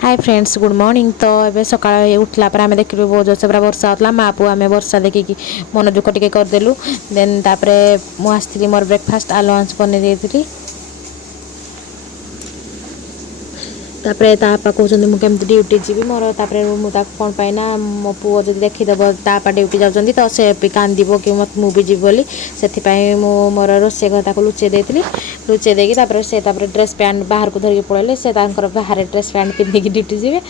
Hi friends good morning. तो ये सका उठला पर आम देखिलु बहुत जोर से पूरा वर्षा होता माँ पु आम वर्षा देखिकी मन दुख टे करदेलु। देन तापर मुझे मोर ब्रेकफास्ट आ लंच बन थी। तापर तापा कहते मुझे ड्यूटी जी मोर मुझे कौन पाइना मो पुओ जब देखीदेव तापा ड्यूटी जाऊँगी तो से भी कांद कि मत मुझे जी बोली से मोर रोसे घर लुचे देती लुचे देकी से ड्रेस पैंट बाहर को धरिकी पड़े से बाहर ड्रेस पैंट पिंधिकी ड्यूटी जी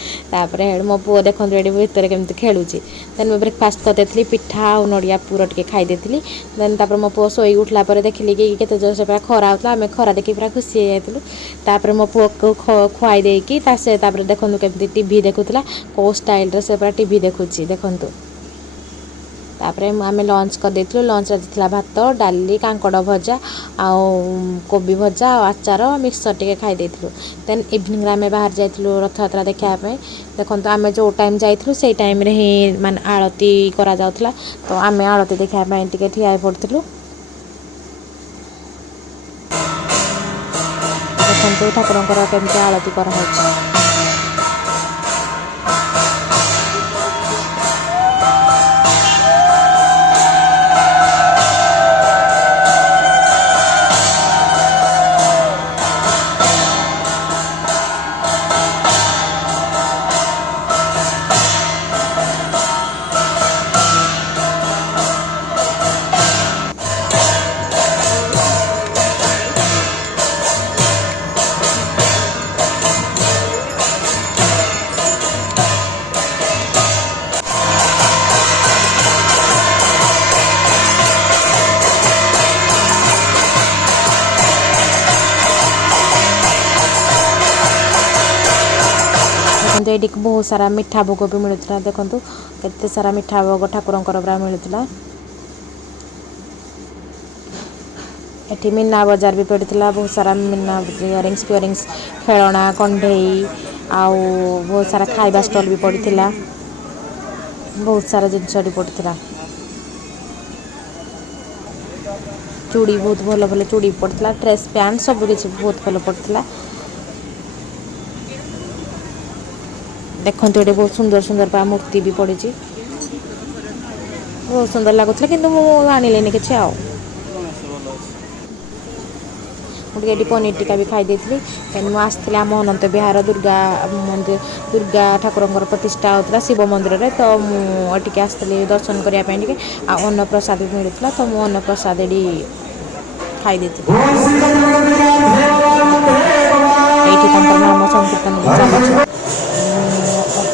मो पुओ देखते ये भितर केमती खेलुची। देन मैं ब्रेकफास्ट करदे पिठा और नड़िया पूर टे खाई देन मो पुओ शोई उठला देखिली कि केते जोर से खरा होता आम खरा देखी पूरा खुशी हो मो पुओ को खुआई दे कि देखु केमती टीवी देखुला कौ स्टाइल से पूरा टीवी देखुची देखु। तापर आम लंच कर देथिलु। लंच थी भात डाली कांकड़ भजा आउ कोबी भजा आचार मिक्सचर टे खाई देथिलु। देन इवनिंग आम बाहर जाइथिलु रथयात्रा देखापी। देखो आम जो टाइम जाइथिलु से टाइम रे ही मान आरती करा जाउथला तो आम आरती देखापी टिके ठिया पड़थिलु। देखो ठाकुरंकर केमती आरती करा। ये बहुत सारा मिठा भोग भी मिलूला। देखो केते सारा मिठा भोग ठाकुरंकर पूरा मिलूला। एठी मीना बाजार भी पड़ता बहुत सारा मीना इयरिंग्स फियरिंग्स खेलना कंढई आउ बहुत सारा खाइबा स्टॉल भी पड़ता बहुत सारा जिनस पड़ता। चूड़ी बहुत भल भल चूड़ी पड़ता ड्रेस पैंट सब किसी बहुत भल पड़ता। देखते ये बहुत सुंदर सुंदर पा मूर्ति भी पड़ी बहुत सुंदर लगुला कि आनिलेनि कि मुझे पनीर टिका भी खाई देती। मुझे आसती आम अनंत विहार दुर्गा मंदिर दुर्गा ठाकुर प्रतिष्ठा होता शिव मंदिर में तो मुझे आसती दर्शन करने अन्न प्रसाद भी मिलूला तो मुझे अन्न प्रसाद खाई देती। नाम संकीर्तन चलुच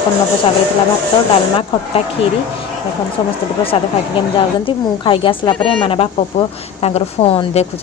अन्न प्रसाद होता भात डालमा खट्टा खीरी देखो समस्त प्रसाद खाई जाऊँगी। मुझे खाई आसला बाप पुओ फोन देखुं।